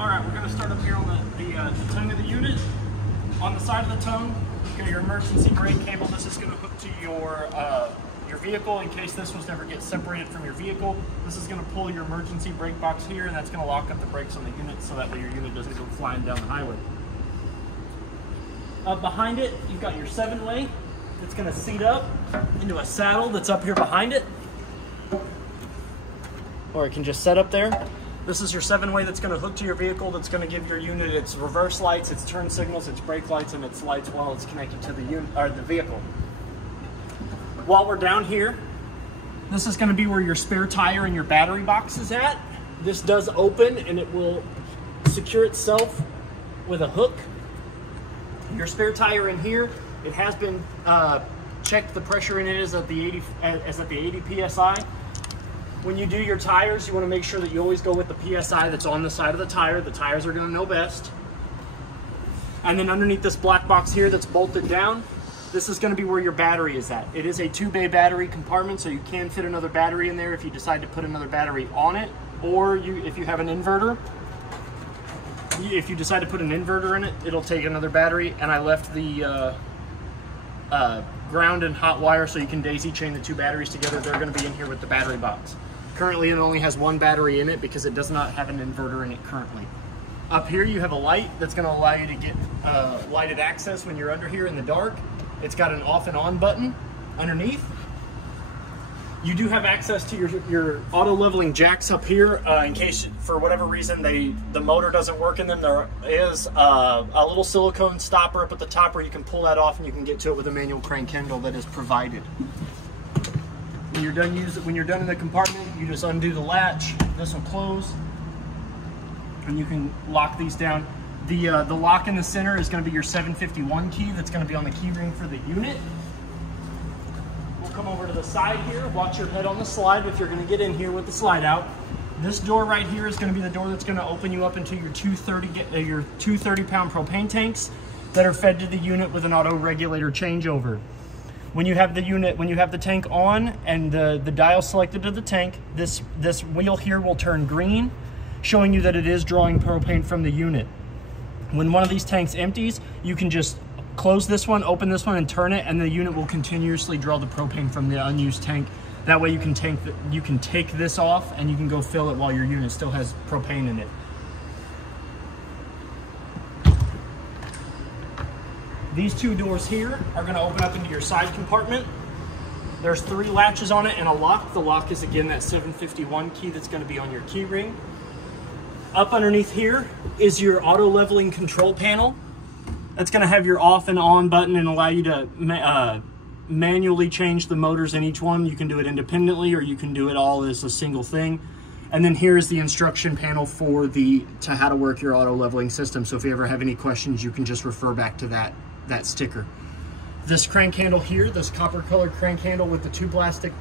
All right, we're gonna start up here on the tongue of the unit. On the side of the tongue, you've got your emergency brake cable. This is gonna hook to your vehicle in case this was to ever get separated from your vehicle. This is gonna pull your emergency brake box here, and that's gonna lock up the brakes on the unit so that way your unit doesn't go flying down the highway. Up behind it, you've got your 7-way. It's gonna seat up into a saddle that's up here behind it. Or it can just set up there. This is your 7-way that's going to hook to your vehicle, that's going to give your unit its reverse lights, its turn signals, its brake lights, and its lights while it's connected to the unit or the vehicle. While we're down here, this is going to be where your spare tire and your battery box is at. This does open and it will secure itself with a hook. Your spare tire in here, it has been checked. The pressure in it is at the 80 psi. When you do your tires, you want to make sure that you always go with the PSI that's on the side of the tire. The tires are going to know best. And then underneath this black box here that's bolted down, this is going to be where your battery is at. It is a 2-bay battery compartment, so you can fit another battery in there if you decide to put another battery on it, or if you have an inverter. If you decide to put an inverter in it, it'll take another battery. And I left the ground and hot wire so you can daisy chain the 2 batteries together. They're going to be in here with the battery box. Currently it only has 1 battery in it because it does not have an inverter in it currently. Up here you have a light that's going to allow you to get lighted access when you're under here in the dark. It's got an off and on button underneath. You do have access to your auto leveling jacks up here in case for whatever reason the motor doesn't work in them. There is a little silicone stopper up at the top where you can pull that off and you can get to it with a manual crank handle that is provided. When you're done in the compartment, you just undo the latch. This will close, and you can lock these down. The lock in the center is going to be your 751 key. That's going to be on the key ring for the unit. We'll come over to the side here. Watch your head on the slide if you're going to get in here with the slide out. This door right here is going to be the door that's going to open you up into your 230-pound propane tanks that are fed to the unit with an auto regulator changeover. When you have the tank on and the dial selected to the tank, this wheel here will turn green, showing you that it is drawing propane from the unit. When one of these tanks empties, you can just close this one, open this one, and turn it, and the unit will continuously draw the propane from the unused tank. That way you can take this off and you can go fill it while your unit still has propane in it. These 2 doors here are going to open up into your side compartment. There's 3 latches on it and a lock. The lock is again that 751 key that's going to be on your key ring. Up underneath here is your auto leveling control panel. That's going to have your off and on button and allow you to manually change the motors in each one. You can do it independently or you can do it all as a single thing. And then here is the instruction panel for how to work your auto leveling system. So if you ever have any questions, you can just refer back to that sticker. This crank handle here, this copper colored crank handle with the two plastic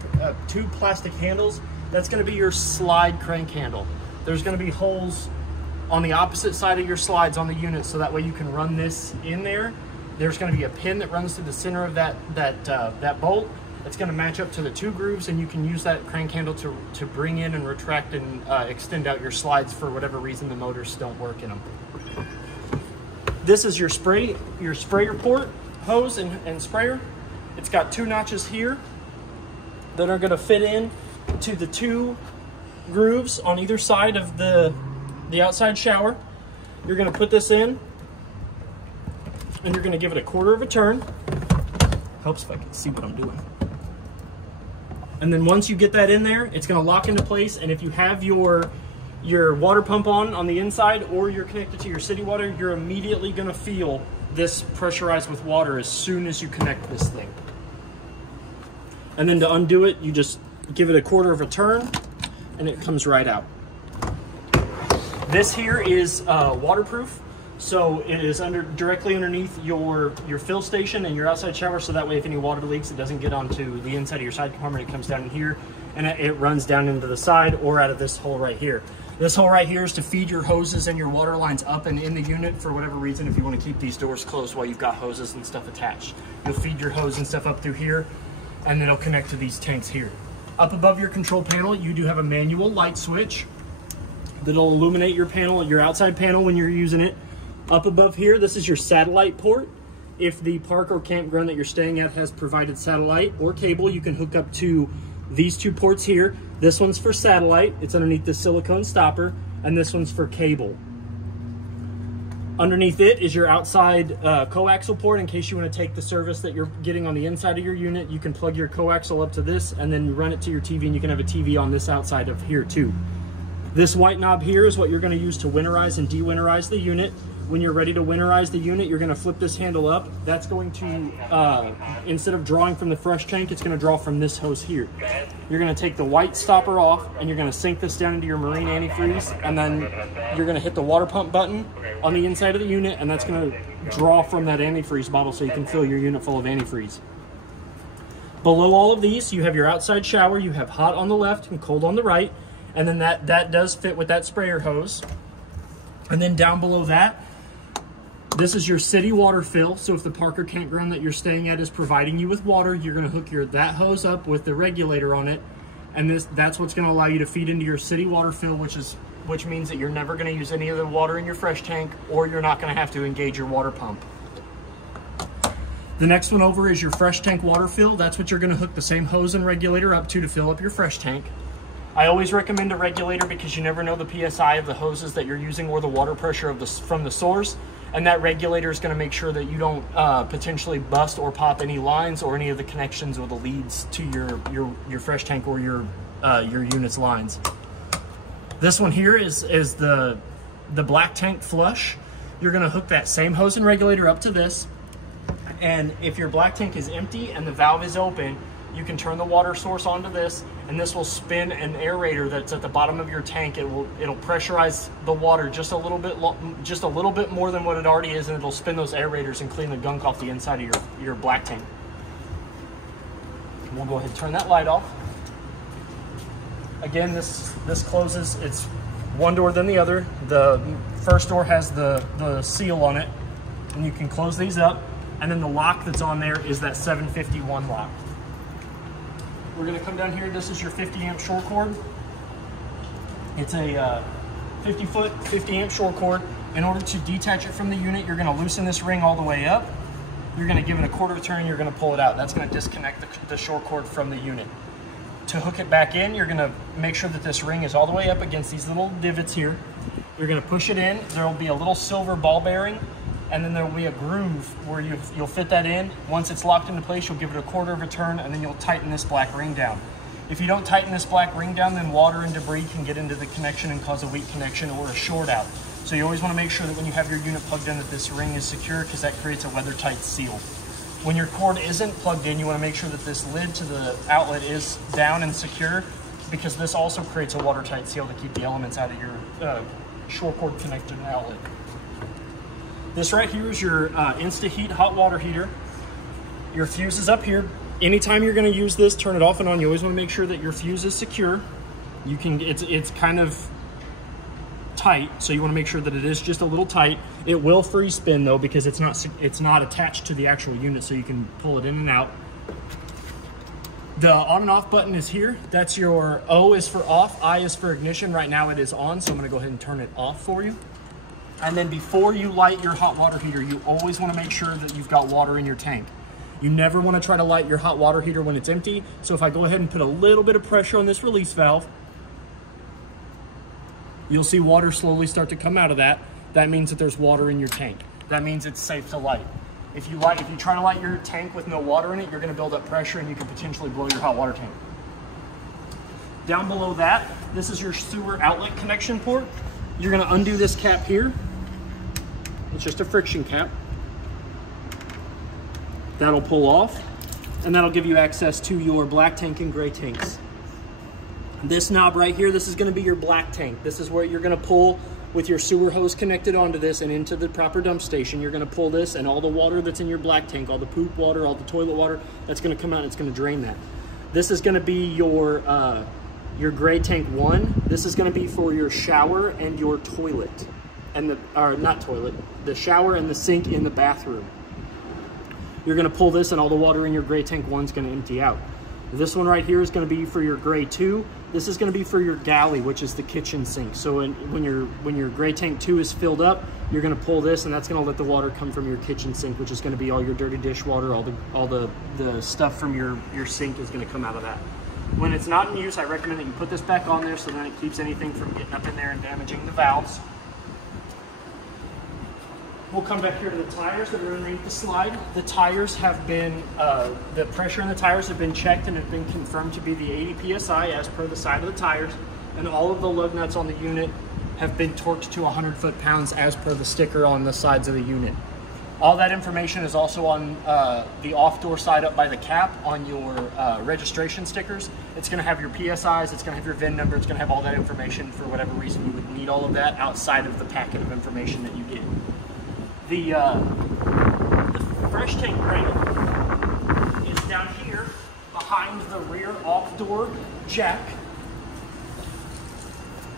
handles, that's going to be your slide crank handle. There's going to be holes on the opposite side of your slides on the unit, so that way you can run this in there. There's going to be a pin that runs through the center of that bolt. It's going to match up to the 2 grooves, and you can use that crank handle to bring in and retract and extend out your slides for whatever reason the motors don't work in them. This is your sprayer port, hose and sprayer. It's got 2 notches here that are going to fit in to the 2 grooves on either side of the outside shower. You're going to put this in and you're going to give it a 1/4 of a turn. Helps if I can see what I'm doing. And then once you get that in there, it's going to lock into place. And if you have your water pump on the inside, or you're connected to your city water, you're immediately going to feel this pressurized with water as soon as you connect this thing. And then to undo it, you just give it a 1/4 of a turn and it comes right out. This here is waterproof, so it is directly underneath your fill station and your outside shower, so that way if any water leaks, it doesn't get onto the inside of your side compartment. It comes down in here and it runs down into the side or out of this hole right here. This hole right here is to feed your hoses and your water lines up and in the unit for whatever reason. If you want to keep these doors closed while you've got hoses and stuff attached, you'll feed your hose and stuff up through here, and then it'll connect to these tanks here. Up above your control panel, you do have a manual light switch. that'll illuminate your panel, your outside panel when you're using it. Up above here, this is your satellite port. If the park or campground that you're staying at has provided satellite or cable, you can hook up to these two ports here. This one's for satellite, it's underneath the silicone stopper, and this one's for cable. Underneath it is your outside coaxial port in case you want to take the service that you're getting on the inside of your unit. You can plug your coaxial up to this and then you run it to your TV, and you can have a TV on this outside of here too. This white knob here is what you're going to use to winterize and de-winterize the unit. When you're ready to winterize the unit, you're going to flip this handle up. That's going to, instead of drawing from the fresh tank, it's going to draw from this hose here. You're going to take the white stopper off and you're going to sink this down into your marine antifreeze, and then you're going to hit the water pump button on the inside of the unit, and that's going to draw from that antifreeze bottle so you can fill your unit full of antifreeze. Below all of these, you have your outside shower. You have hot on the left and cold on the right, and then that does fit with that sprayer hose. And then down below that, this is your city water fill. So if the park or campground that you're staying at is providing you with water, you're going to hook that hose up with the regulator on it, and that's what's going to allow you to feed into your city water fill, which means that you're never going to use any of the water in your fresh tank, or you're not going to have to engage your water pump. The next one over is your fresh tank water fill. That's what you're going to hook the same hose and regulator up to fill up your fresh tank. I always recommend a regulator because you never know the PSI of the hoses that you're using or the water pressure from the source. And that regulator is going to make sure that you don't potentially bust or pop any lines or any of the connections or the leads to your fresh tank or your unit's lines. This one here is the black tank flush. You're going to hook that same hose and regulator up to this. And if your black tank is empty and the valve is open, you can turn the water source onto this, and this will spin an aerator that's at the bottom of your tank. It'll pressurize the water just a little bit more than what it already is, and it'll spin those aerators and clean the gunk off the inside of your black tank. We'll go ahead and turn that light off. Again, this closes. It's one door then the other. The first door has the seal on it, and you can close these up. And then the lock that's on there is that 751 lock. We're going to come down here. This is your 50 amp short cord. It's a 50 foot, 50 amp short cord. In order to detach it from the unit, you're going to loosen this ring all the way up. You're going to give it a quarter turn, you're going to pull it out. That's going to disconnect the short cord from the unit. To hook it back in, you're going to make sure that this ring is all the way up against these little divots here. You're going to push it in. There will be a little silver ball bearing, and then there will be a groove where you'll fit that in. Once it's locked into place, you'll give it a quarter of a turn, and then you'll tighten this black ring down. If you don't tighten this black ring down, then water and debris can get into the connection and cause a weak connection or a short out. So you always want to make sure that when you have your unit plugged in that this ring is secure, because that creates a weather-tight seal. When your cord isn't plugged in, you want to make sure that this lid to the outlet is down and secure, because this also creates a watertight seal to keep the elements out of your short cord connected outlet. This right here is your Insta-Heat hot water heater. Your fuse is up here. Anytime you're going to use this, turn it off and on. You always want to make sure that your fuse is secure. It's kind of tight, so you want to make sure that it is just a little tight. It will free spin though, because it's not attached to the actual unit, so you can pull it in and out. The on and off button is here. That's your O is for off, I is for ignition. Right now it is on, so I'm going to go ahead and turn it off for you. And then before you light your hot water heater, you always want to make sure that you've got water in your tank. You never want to try to light your hot water heater when it's empty. So if I go ahead and put a little bit of pressure on this release valve, you'll see water slowly start to come out of that. That means that there's water in your tank. That means it's safe to light. If you try to light your tank with no water in it, you're going to build up pressure and you can potentially blow your hot water tank. Down below that, this is your sewer outlet connection port. You're going to undo this cap here. It's just a friction cap. That'll pull off, and that'll give you access to your black tank and gray tanks. This knob right here, this is going to be your black tank. This is where you're going to pull with your sewer hose connected onto this and into the proper dump station. You're going to pull this, and all the water that's in your black tank, all the poop water, all the toilet water, that's going to come out and it's going to drain that. This is going to be your gray tank 1. This is going to be for your shower and your toilet. And the shower and the sink in the bathroom. You're going to pull this, and all the water in your gray tank 1 is going to empty out. This one right here is going to be for your gray 2. This is going to be for your galley, which is the kitchen sink. So when your gray tank 2 is filled up, you're going to pull this, and that's going to let the water come from your kitchen sink, which is going to be all your dirty dishwater, all the stuff from your sink is going to come out of that. When it's not in use, I recommend that you put this back on there so then it keeps anything from getting up in there and damaging the valves. We'll come back here to the tires that are underneath the slide. The tires have been, the pressure in the tires have been checked and have been confirmed to be the 80 PSI as per the side of the tires. And all of the lug nuts on the unit have been torqued to 100 foot-pounds as per the sticker on the sides of the unit. All that information is also on the off-door side up by the cap on your registration stickers. It's gonna have your PSIs, it's gonna have your VIN number, it's gonna have all that information for whatever reason you would need all of that outside of the packet of information that you get. The fresh tank ring is down here behind the rear off-door jack.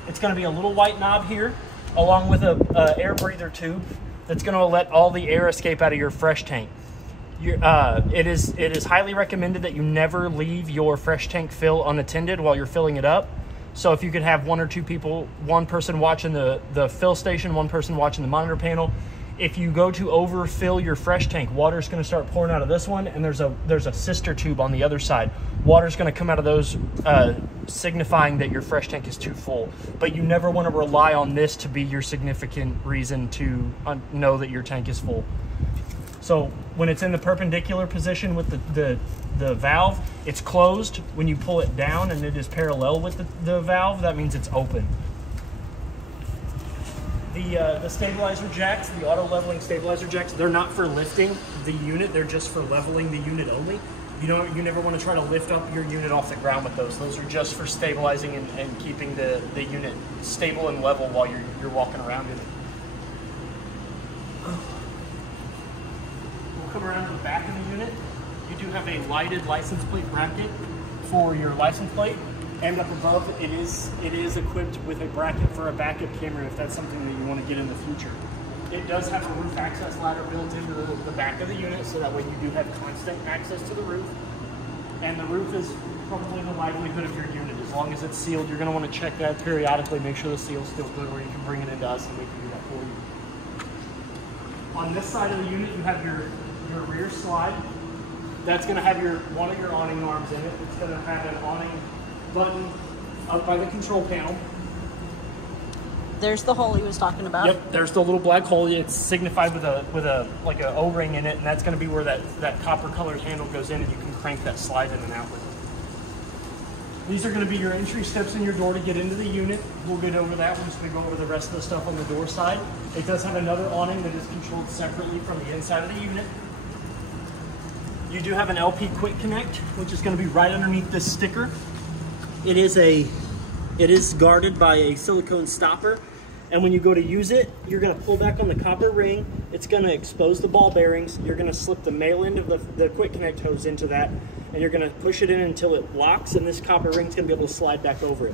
It's going to be a little white knob here, along with a air breather tube that's going to let all the air escape out of your fresh tank. It is highly recommended that you never leave your fresh tank fill unattended while you're filling it up. So if you could have one or two people, one person watching the fill station, one person watching the monitor panel. If you go to overfill your fresh tank, water's going to start pouring out of this one, and there's a sister tube on the other side. Water's going to come out of those, signifying that your fresh tank is too full. But you never want to rely on this to be your significant reason to know that your tank is full. So when it's in the perpendicular position with the valve, it's closed. When you pull it down and it is parallel with the valve, that means it's open. The stabilizer jacks, the auto leveling stabilizer jacks, they're not for lifting the unit, they're just for leveling the unit only. You never want to try to lift up your unit off the ground with those. Those are just for stabilizing and keeping the unit stable and level while you're walking around in it. We'll come around to the back of the unit. You do have a lighted license plate bracket for your license plate. And up above, it is equipped with a bracket for a backup camera if that's something that you want to get in the future. It does have a roof access ladder built into the back of the unit, so that way you do have constant access to the roof. And the roof is probably the livelihood of your unit. As long as it's sealed, you're going to want to check that periodically, make sure the seal's still good, or you can bring it into us and we can do that for you. On this side of the unit, you have your rear slide. That's going to have one of your awning arms in it. It's going to have an awning button up by the control panel. There's the hole he was talking about. Yep, there's the little black hole. It's signified with a like an O-ring in it, and that's going to be where that copper colored handle goes in, and you can crank that slide in and out with it. These are going to be your entry steps in your door to get into the unit. We'll get over that once we go over the rest of the stuff on the door side. It does have another awning that is controlled separately from the inside of the unit. You do have an LP Quick Connect, which is going to be right underneath this sticker. It is guarded by a silicone stopper, and when you go to use it, you're going to pull back on the copper ring. It's going to expose the ball bearings. You're going to slip the male end of the Quick Connect hose into that, and you're going to push it in until it locks, and this copper ring is going to be able to slide back over it.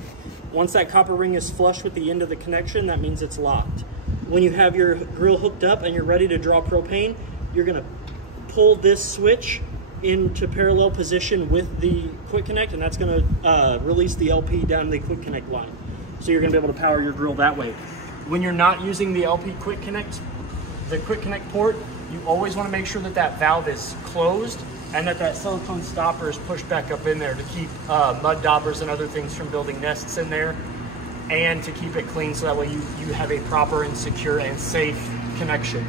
Once that copper ring is flush with the end of the connection, that means it's locked. When you have your grill hooked up and you're ready to draw propane, you're going to pull this switch into parallel position with the Quick Connect, and that's going to release the LP down the Quick Connect line. So you're going to be able to power your grill that way. When you're not using the LP Quick Connect, the Quick Connect port, you always want to make sure that that valve is closed and that silicone stopper is pushed back up in there to keep mud daubers and other things from building nests in there, and to keep it clean so that way you have a proper and secure and safe connection.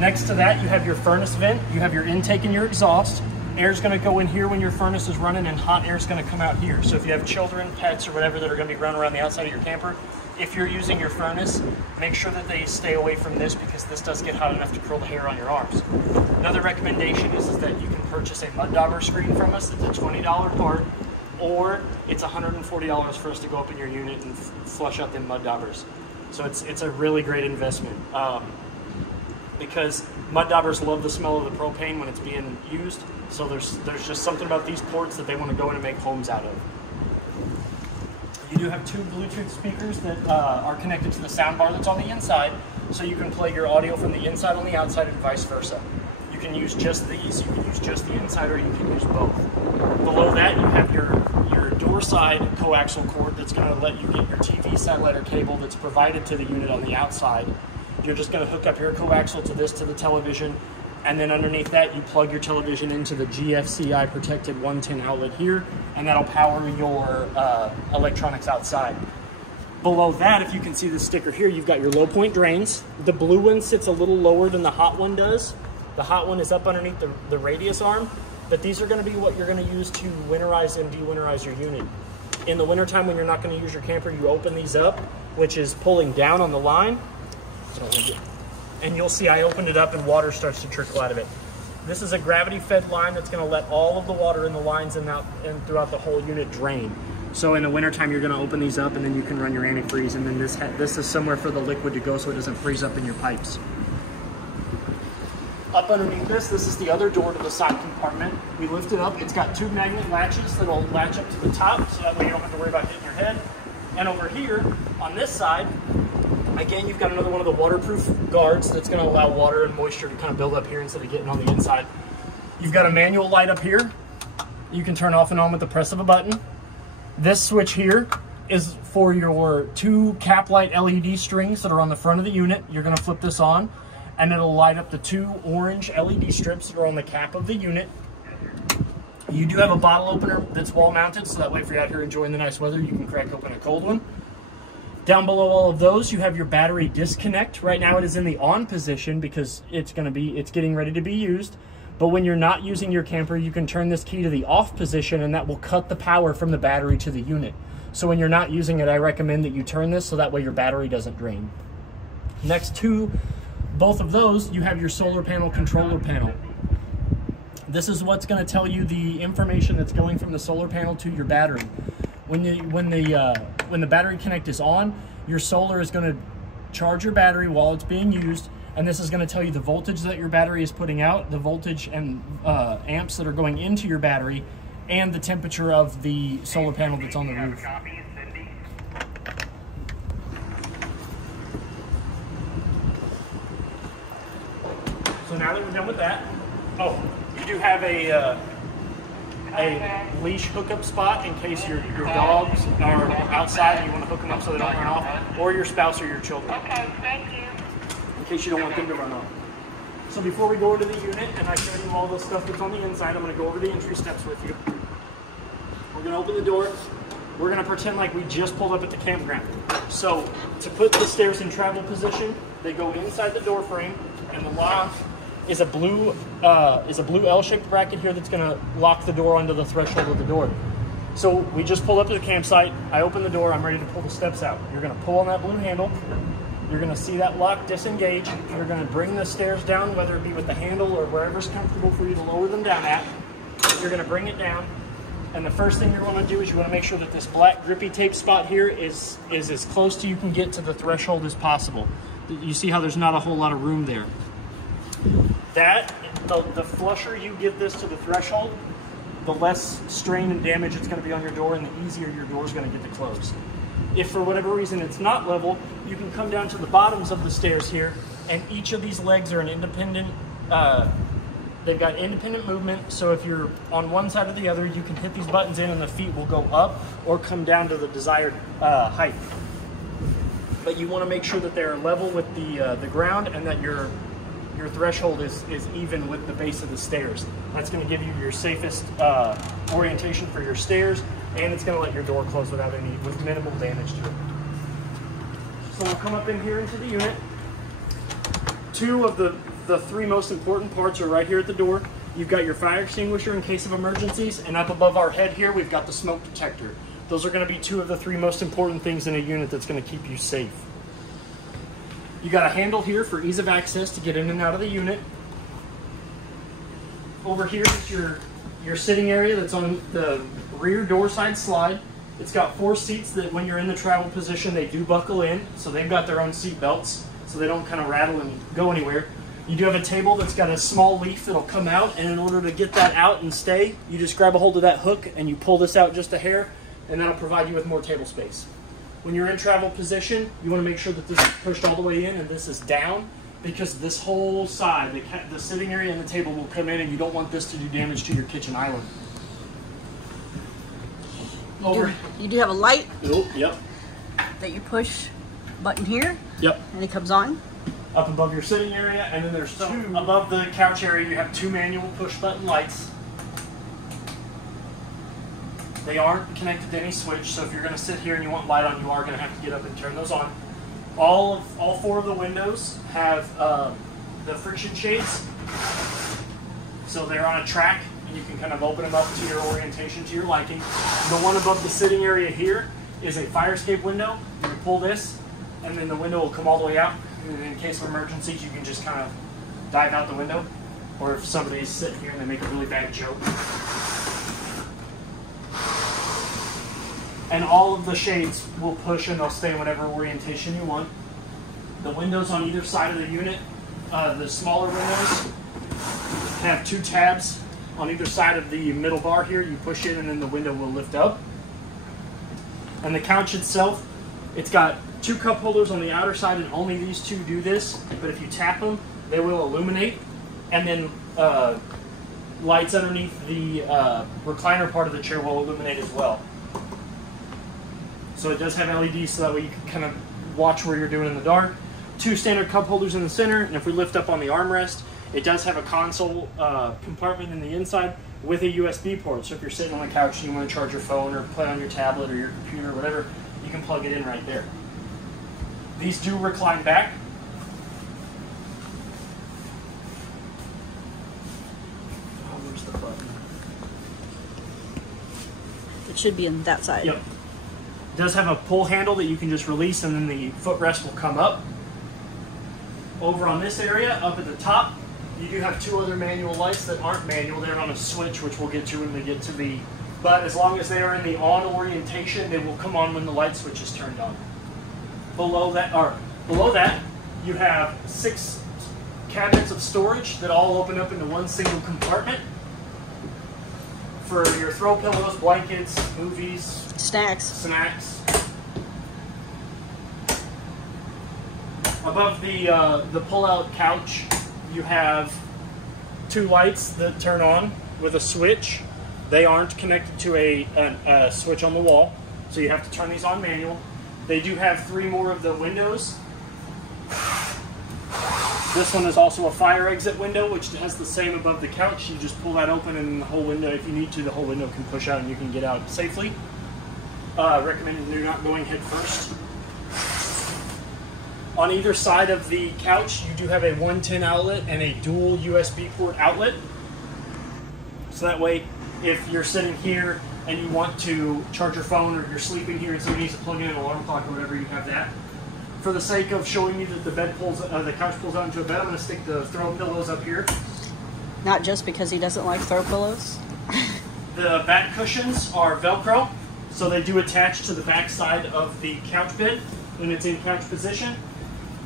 Next to that, you have your furnace vent, you have your intake and your exhaust. Air's going to go in here when your furnace is running, and hot air is going to come out here. So if you have children, pets, or whatever that are going to be running around the outside of your camper, if you're using your furnace, make sure that they stay away from this, because this does get hot enough to curl the hair on your arms. Another recommendation is that you can purchase a mud dauber screen from us. It's a $20 part, or it's $140 for us to go up in your unit and flush out them mud daubers. So it's a really great investment. Because mud daubers love the smell of the propane when it's being used. So there's just something about these ports that they want to go in and make homes out of. You do have two Bluetooth speakers that are connected to the sound bar that's on the inside, so you can play your audio from the inside on the outside and vice versa. You can use just these, you can use just the inside, or you can use both. Below that, you have your door side coaxial cord that's going to let you get your TV satellite or cable that's provided to the unit on the outside. You're just going to hook up your coaxial to this, to the television, and then underneath that, you plug your television into the GFCI protected 110 outlet here, and that'll power your electronics outside. Below that, if you can see the sticker here, you've got your low point drains. The blue one sits a little lower than the hot one does. The hot one is up underneath the radius arm, but these are going to be what you're going to use to winterize and de-winterize your unit. In the wintertime, when you're not going to use your camper, you open these up, which is pulling down on the line. And you'll see I opened it up and water starts to trickle out of it. This is a gravity-fed line that's going to let all of the water in the lines and throughout the whole unit drain. So in the wintertime, you're going to open these up, and then you can run your antifreeze, and then this is somewhere for the liquid to go so it doesn't freeze up in your pipes. Up underneath this is the other door to the side compartment. We lift it up. It's got two magnet latches that'll latch up to the top, so that way you don't have to worry about hitting your head. And over here, on this side, again, you've got another one of the waterproof guards that's going to allow water and moisture to kind of build up here instead of getting on the inside. You've got a manual light up here. You can turn off and on with the press of a button. This switch here is for your two cap light LED strings that are on the front of the unit. You're going to flip this on, and it'll light up the two orange LED strips that are on the cap of the unit. You do have a bottle opener that's wall mounted, so that way if you're out here enjoying the nice weather, you can crack open a cold one. Down below all of those, you have your battery disconnect. Right now it is in the on position because it's getting ready to be used. But when you're not using your camper, you can turn this key to the off position, and that will cut the power from the battery to the unit. So when you're not using it, I recommend that you turn this so that way your battery doesn't drain. Next to both of those, you have your solar panel controller panel. This is what's going to tell you the information that's going from the solar panel to your battery. When the battery connect is on, your solar is going to charge your battery while it's being used, and this is going to tell you the voltage that your battery is putting out, the voltage and amps that are going into your battery, and the temperature of the solar panel that's on the roof. So now that we're done with that, you do have a leash hookup spot in case your dogs are outside and you want to hook them up so they don't run off, or your spouse or your children. Okay, thank you. In case you don't want them to run off. So before we go over to the unit and I show you all the stuff that's on the inside, I'm going to go over the entry steps with you. We're going to open the door. We're going to pretend like we just pulled up at the campground. So to put the stairs in travel position, they go inside the door frame, and the lock is a blue L-shaped bracket here that's going to lock the door onto the threshold of the door. So we just pulled up to the campsite. I open the door. I'm ready to pull the steps out. You're going to pull on that blue handle. You're going to see that lock disengage. You're going to bring the stairs down, whether it be with the handle or wherever's comfortable for you to lower them down at. You're going to bring it down. And the first thing you're going to do is you want to make sure that this black grippy tape spot here is as close to you can get to the threshold as possible. You see how there's not a whole lot of room there. The flusher you give this to the threshold, the less strain and damage it's going to be on your door, and the easier your door is going to get to close. If for whatever reason it's not level, you can come down to the bottoms of the stairs here, and each of these legs are an independent, they've got independent movement, so if you're on one side or the other, you can hit these buttons in and the feet will go up or come down to the desired height. But you want to make sure that they're level with the ground, and that your threshold is even with the base of the stairs. That's going to give you your safest orientation for your stairs, and it's going to let your door close with minimal damage to it. So we'll come up in here into the unit. Two of the three most important parts are right here at the door. You've got your fire extinguisher in case of emergencies, and up above our head here we've got the smoke detector. Those are going to be two of the three most important things in a unit that's going to keep you safe. You got a handle here for ease of access to get in and out of the unit. Over here is your sitting area that's on the rear door side slide. It's got 4 seats that when you're in the travel position, they do buckle in. So they've got their own seat belts so they don't kind of rattle and go anywhere. You do have a table that's got a small leaf that'll come out, and in order to get that out and stay, you just grab a hold of that hook and you pull this out just a hair, and that'll provide you with more table space. When you're in travel position, you want to make sure that this is pushed all the way in and this is down. because this whole side, the sitting area and the table will come in, and you don't want this to do damage to your kitchen island. You do have a light. Oh, yep. That you push button here. Yep. And it comes on. Up above your sitting area, and then there's two above the couch area. You have two manual push button lights. They aren't connected to any switch, so if you're going to sit here and you want light on, you are going to have to get up and turn those on. All four of the windows have the friction shades, so they're on a track, and you can kind of open them up to your orientation, to your liking. The one above the sitting area here is a fire escape window. You can pull this, and then the window will come all the way out. And in case of emergencies, you can just kind of dive out the window, or if somebody's sitting here and they make a really bad joke. And all of the shades will push and they'll stay in whatever orientation you want. The windows on either side of the unit, the smaller windows, have two tabs on either side of the middle bar here. You push it and then the window will lift up. And the couch itself, it's got two cup holders on the outer side, and only these two do this. But if you tap them, they will illuminate. And then lights underneath the recliner part of the chair will illuminate as well. So it does have LEDs, so that way you can kind of watch where you're doing in the dark. Two standard cup holders in the center, and if we lift up on the armrest, it does have a console compartment in the inside with a USB port. So if you're sitting on the couch and you want to charge your phone or play on your tablet or your computer or whatever, you can plug it in right there. These do recline back. Oh, where's the button? It should be in that side. Yep. It does have a pull handle that you can just release, and then the footrest will come up. Over on this area, up at the top, you do have two other manual lights that aren't manual. They're on a switch, which we'll get to when we get to the... But as long as they are in the on orientation, they will come on when the light switch is turned on. Below that, you have 6 cabinets of storage that all open up into one single compartment for your throw pillows, blankets, movies, snacks. Above the pull-out couch, you have 2 lights that turn on with a switch. They aren't connected to a switch on the wall, so you have to turn these on manual. They do have 3 more of the windows. This one is also a fire exit window, which has the same above the couch. You just pull that open, and the whole window, if you need to, the whole window can push out and you can get out safely. Recommended you're not going head first. On either side of the couch, you do have a 110 outlet and a dual USB port outlet. So that way, if you're sitting here and you want to charge your phone, or you're sleeping here and somebody needs to plug in an alarm clock or whatever, you have that. For the sake of showing you that the couch pulls out into a bed, I'm going to stick the throw pillows up here. Not just because he doesn't like throw pillows. The back cushions are Velcro, so they do attach to the back side of the couch bed when it's in couch position.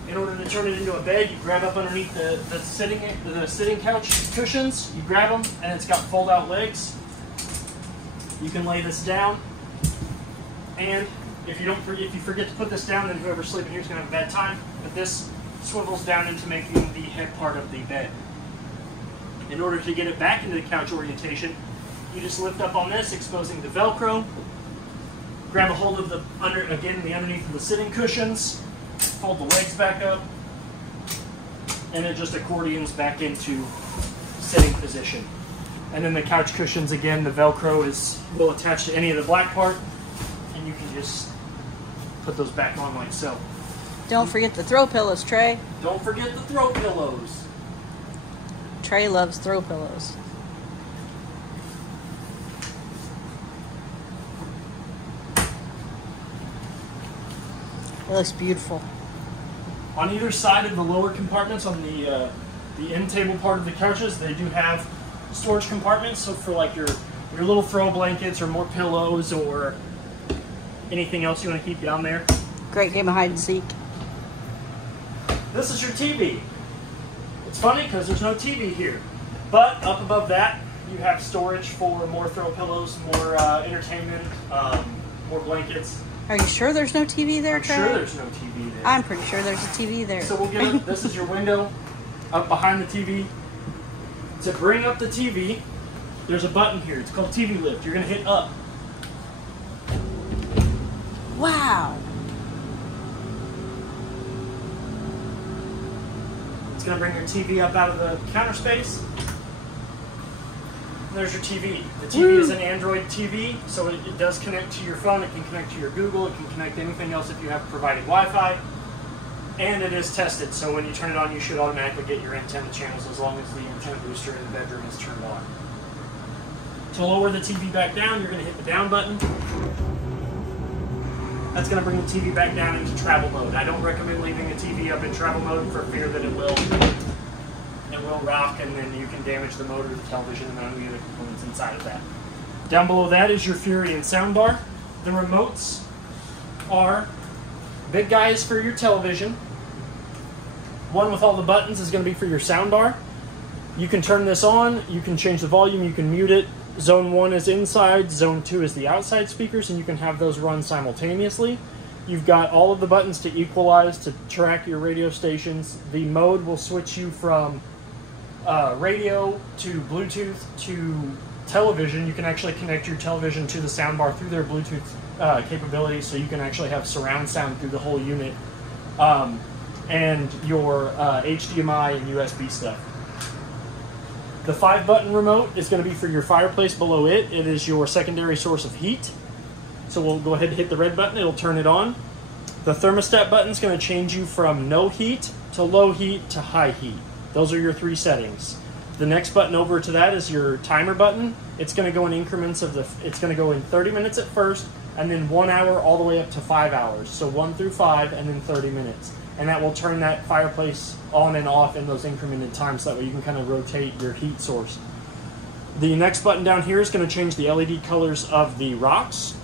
In order to turn it into a bed, you grab up underneath the sitting couch cushions, you grab them, and it's got fold-out legs. You can lay this down, and if you forget to put this down, then whoever's sleeping here is going to have a bad time. But this swivels down into making the head part of the bed. In order to get it back into the couch orientation, you just lift up on this, exposing the Velcro. Grab a hold of the underneath of the sitting cushions. Fold the legs back up, and it just accordions back into sitting position. And then the couch cushions, again, the Velcro will attach to any of the black part, and you can just put those back on like so. Don't forget the throw pillows, Trey. Don't forget the throw pillows. Trey loves throw pillows. It looks beautiful. On either side of the lower compartments, on the end table part of the couches, they do have storage compartments. So for like your little throw blankets or more pillows or anything else you want to keep down there. Great game of hide and seek. This is your TV. It's funny because there's no TV here. But up above that, you have storage for more throw pillows, more entertainment, more blankets. Are you sure there's no TV there, Trey? I'm sure there's no TV there. I'm pretty sure there's a TV there. So we'll get it. This is your window up behind the TV. To bring up the TV, there's a button here. It's called TV lift. You're going to hit up. Wow. It's going to bring your TV up out of the counter space. There's your TV. The TV is an Android TV, so it does connect to your phone. It can connect to your Google. It can connect to anything else if you have provided Wi-Fi. And it is tested, so when you turn it on, you should automatically get your antenna channels as long as the antenna booster in the bedroom is turned on. To lower the TV back down, you're going to hit the down button. That's going to bring the TV back down into travel mode. I don't recommend leaving the TV up in travel mode for fear that it will rock, and then you can damage the motor of the television and any other components inside of that. Down below that is your Fury and soundbar. The remotes are big guys for your television. One with all the buttons is going to be for your soundbar. You can turn this on, you can change the volume, you can mute it. Zone 1 is inside, Zone 2 is the outside speakers, and you can have those run simultaneously. You've got all of the buttons to equalize, to track your radio stations. The mode will switch you from radio to Bluetooth to television. You can actually connect your television to the soundbar through their Bluetooth capabilities, so you can actually have surround sound through the whole unit, and your HDMI and USB stuff. The 5-button remote is going to be for your fireplace below it. It is your secondary source of heat. So we'll go ahead and hit the red button. It'll turn it on. The thermostat button is going to change you from no heat to low heat to high heat. Those are your 3 settings. The next button over to that is your timer button. It's going to go in increments of it's going to go in 30 minutes at first, and then 1 hour all the way up to 5 hours. So 1 through 5, and then 30 minutes. And that will turn that fireplace on and off in those incremented times. So that way you can kind of rotate your heat source. The next button down here is going to change the LED colors of the rocks.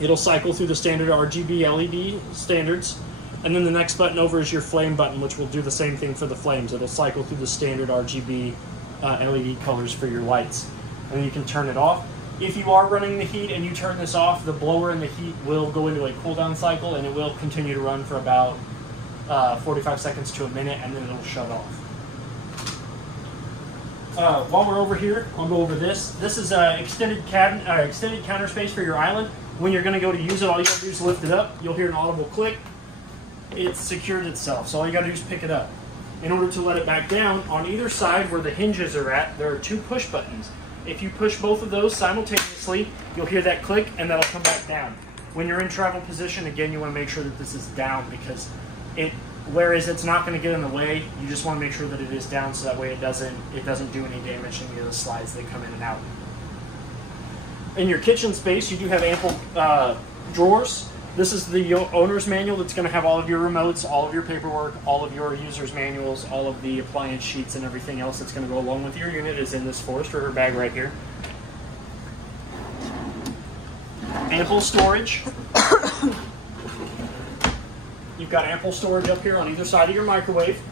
It'll cycle through the standard RGB LED standards. And then the next button over is your flame button, which will do the same thing for the flames. It'll cycle through the standard RGB LED colors for your lights. And then you can turn it off. If you are running the heat and you turn this off, the blower and the heat will go into a cool down cycle, and it will continue to run for about 45 seconds to a minute, and then it'll shut off. While we're over here, I'll go over this. This is extended counter space for your island. When you're going to go to use it, all you got to do is lift it up. You'll hear an audible click. It's secured itself, so all you got to do is pick it up. In order to let it back down, on either side where the hinges are at, there are 2 push buttons. If you push both of those simultaneously, you'll hear that click, and that'll come back down. When you're in travel position, again, you want to make sure that this is down, because whereas it's not going to get in the way, you just want to make sure that it is down, so that way it doesn't do any damage to any of the slides that come in and out. In your kitchen space, you do have ample drawers. This is the owner's manual that's going to have all of your remotes, all of your paperwork, all of your user's manuals, all of the appliance sheets, and everything else that's going to go along with your unit is in this Forest River bag right here. Ample storage. You've got ample storage up here on either side of your microwave.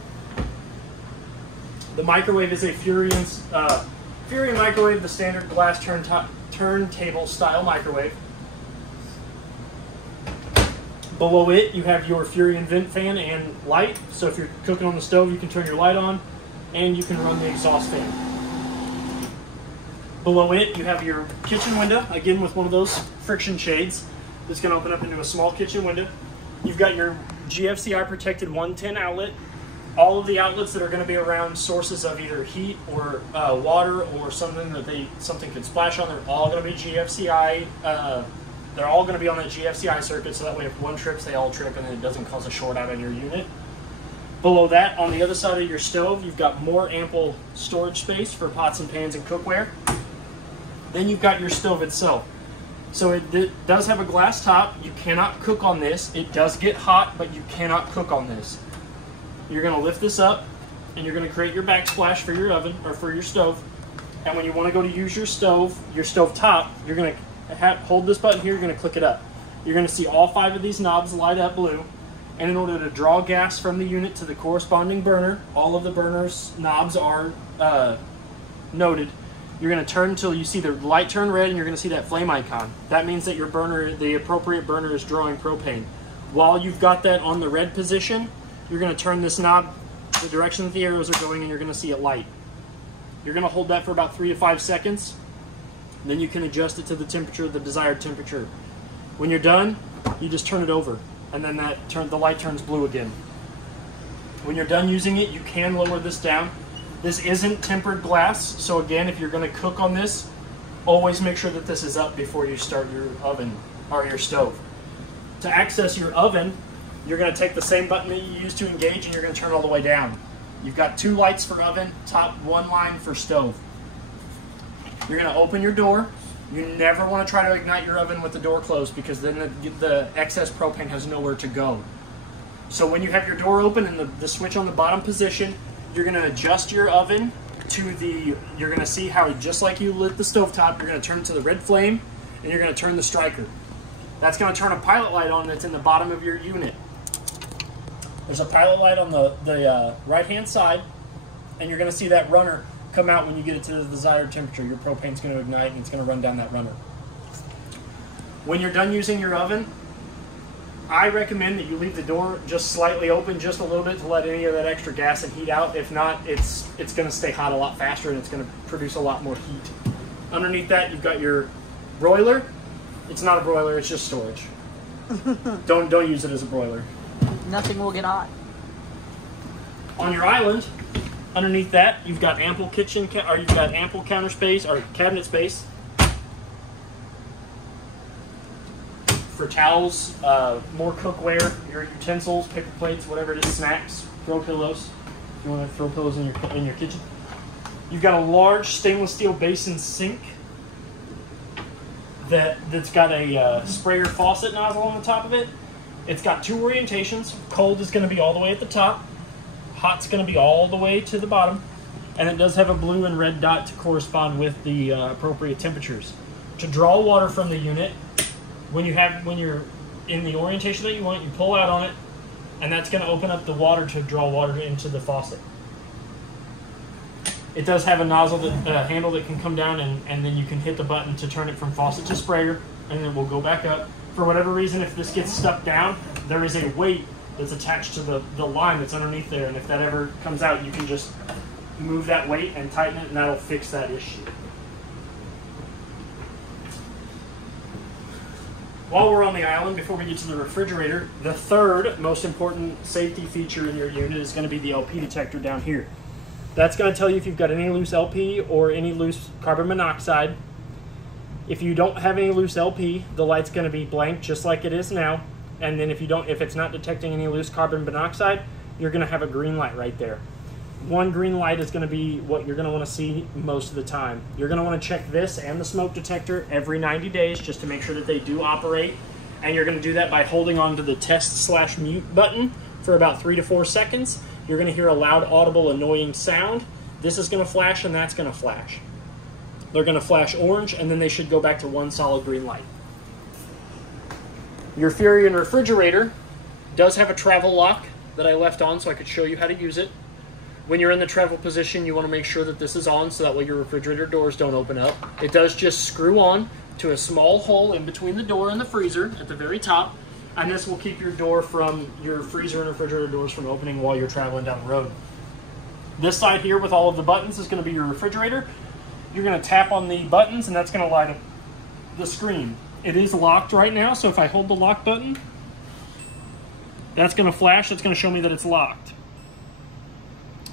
The microwave is a Fury microwave, the standard glass turntable style microwave. Below it, you have your Fury vent fan and light. So if you're cooking on the stove, you can turn your light on, and you can run the exhaust fan. Below it, you have your kitchen window, again with one of those friction shades. That's going to open up into a small kitchen window. You've got your GFCI protected 110 outlet. All of the outlets that are going to be around sources of either heat or water or something could splash on, they're all going to be GFCI. They're all going to be on that GFCI circuit, so that way if one trips, they all trip, and then it doesn't cause a short out on your unit. Below that, on the other side of your stove, you've got more ample storage space for pots and pans and cookware. Then you've got your stove itself. So it does have a glass top. You cannot cook on this. It does get hot, but you cannot cook on this. You're going to lift this up, and you're going to create your backsplash for your oven, or for your stove. And when you want to go to use your stove top, you're going to hold this button here, you're going to click it up. You're going to see all 5 of these knobs light up blue, and in order to draw gas from the unit to the corresponding burner, all of the burner's knobs are noted. You're going to turn until you see the light turn red, and you're going to see that flame icon. That means that your burner, the appropriate burner, is drawing propane. While you've got that on the red position, you're going to turn this knob the direction that the arrows are going, and you're going to see it light. You're going to hold that for about 3 to 5 seconds. Then you can adjust it to the temperature, the desired temperature. When you're done, you just turn it over, and then the light turns blue again. When you're done using it, you can lower this down. This isn't tempered glass, so again, if you're going to cook on this, always make sure that this is up before you start your oven or your stove. To access your oven, you're going to take the same button that you used to engage, and you're going to turn it all the way down. You've got 2 lights for oven, top 1 line for stove. You're going to open your door. You never want to try to ignite your oven with the door closed, because then the excess propane has nowhere to go. So when you have your door open and the switch on the bottom position, you're going to adjust your oven to you're going to see how, just like you lit the stovetop, you're going to turn to the red flame, and you're going to turn the striker. That's going to turn a pilot light on that's in the bottom of your unit. There's a pilot light on the right-hand side, and you're going to see that runner come out when you get it to the desired temperature. Your propane's going to ignite, and it's going to run down that runner. When you're done using your oven, I recommend that you leave the door just slightly open, just a little bit, to let any of that extra gas and heat out. If not, it's going to stay hot a lot faster, and it's going to produce a lot more heat. Underneath that, you've got your broiler. It's not a broiler, it's just storage. Don't use it as a broiler. Nothing will get hot. On your island, underneath that, you've got ample counter space or cabinet space for towels, more cookware, your utensils, paper plates, whatever it is, snacks, throw pillows. If you want to throw pillows in your kitchen. You've got a large stainless steel basin sink that's got a sprayer faucet nozzle on the top of it. It's got 2 orientations. Cold is going to be all the way at the top. Hot's going to be all the way to the bottom. And it does have a blue and red dot to correspond with the appropriate temperatures. To draw water from the unit, when you're in the orientation that you want, you pull out on it, and that's going to open up the water to draw water into the faucet. It does have a nozzle handle that can come down, and then you can hit the button to turn it from faucet to sprayer, and it will go back up. For whatever reason, if this gets stuck down, there is a weight that's attached to the line that's underneath there, and if that ever comes out, you can just move that weight and tighten it, and that'll fix that issue. While we're on the island, before we get to the refrigerator, the third most important safety feature in your unit is going to be the LP detector down here. That's going to tell you if you've got any loose LP or any loose carbon monoxide. If you don't have any loose LP, the light's going to be blank just like it is now. And then if it's not detecting any loose carbon monoxide, you're going to have a green light right there. One green light is going to be what you're going to want to see most of the time. You're going to want to check this and the smoke detector every 90 days just to make sure that they do operate. And you're going to do that by holding on to the test/mute button for about 3 to 4 seconds. You're going to hear a loud, audible, annoying sound. This is going to flash, and that's going to flash. They're going to flash orange, and then they should go back to one solid green light. Your Furion refrigerator does have a travel lock that I left on so I could show you how to use it. When you're in the travel position, you want to make sure that this is on so that way your refrigerator doors don't open up. It does just screw on to a small hole in between the door and the freezer at the very top, and this will keep your freezer and refrigerator doors from opening while you're traveling down the road. This side here with all of the buttons is going to be your refrigerator. You're going to tap on the buttons, and that's going to light up the screen. It is locked right now, so if I hold the lock button, that's going to flash. It's going to show me that it's locked.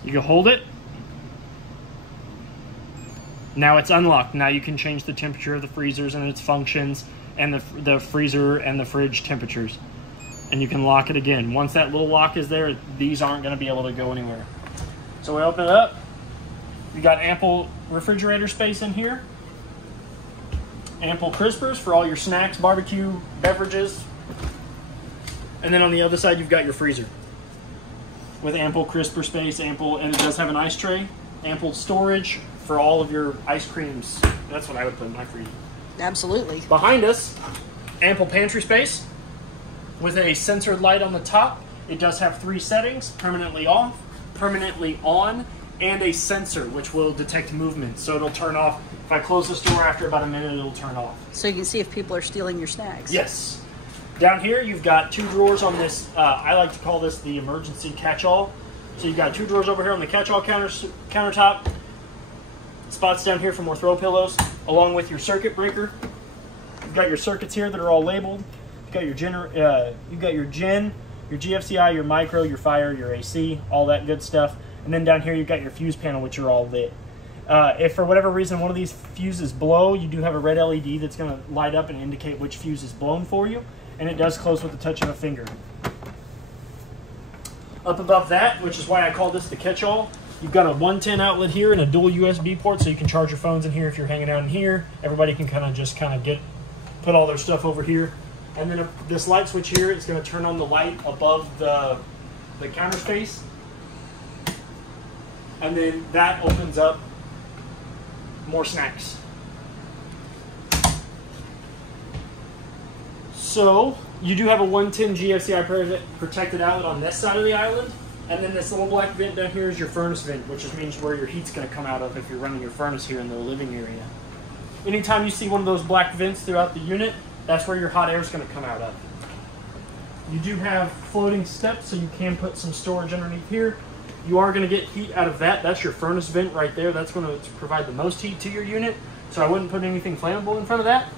You can hold it. Now it's unlocked. Now you can change the temperature of the freezers and its functions, and the freezer and the fridge temperatures. And you can lock it again. Once that little lock is there, these aren't going to be able to go anywhere. So we open it up. You got ample refrigerator space in here. Ample crispers for all your snacks, barbecue, beverages. And then on the other side, you've got your freezer with ample crisper space, and it does have an ice tray, ample storage for all of your ice creams. That's what I would put in my freezer. Absolutely. Behind us, ample pantry space with a sensored light on the top. It does have 3 settings: permanently off, permanently on, and a sensor which will detect movement. So it'll turn off. If I close this door after about a minute, it'll turn off. So you can see if people are stealing your snacks. Yes. Down here, you've got 2 drawers on this. I like to call this the emergency catch-all. So you've got 2 drawers over here on the catch-all countertop. Spots down here for more throw pillows, along with your circuit breaker. You've got your circuits here that are all labeled. You've got your gen, your GFCI, your micro, your fire, your AC, all that good stuff. And then down here, you've got your fuse panel, which are all lit. If for whatever reason one of these fuses blow, you do have a red LED that's going to light up and indicate which fuse is blown for you. And it does close with the touch of a finger. Up above that, which is why I call this the catch-all, you've got a 110 outlet here and a dual USB port, so you can charge your phones in here if you're hanging out in here. Everybody can put all their stuff over here. And then this light switch here is going to turn on the light above the counter space. And then that opens up more snacks. So you do have a 110 GFCI protected outlet on this side of the island, and then this little black vent down here is your furnace vent, which just means where your heat's going to come out of if you're running your furnace here in the living area. Anytime you see one of those black vents throughout the unit, that's where your hot air is going to come out of. You do have floating steps, so you can put some storage underneath here. You are going to get heat out of that. That's your furnace vent right there. That's going to provide the most heat to your unit, so I wouldn't put anything flammable in front of that.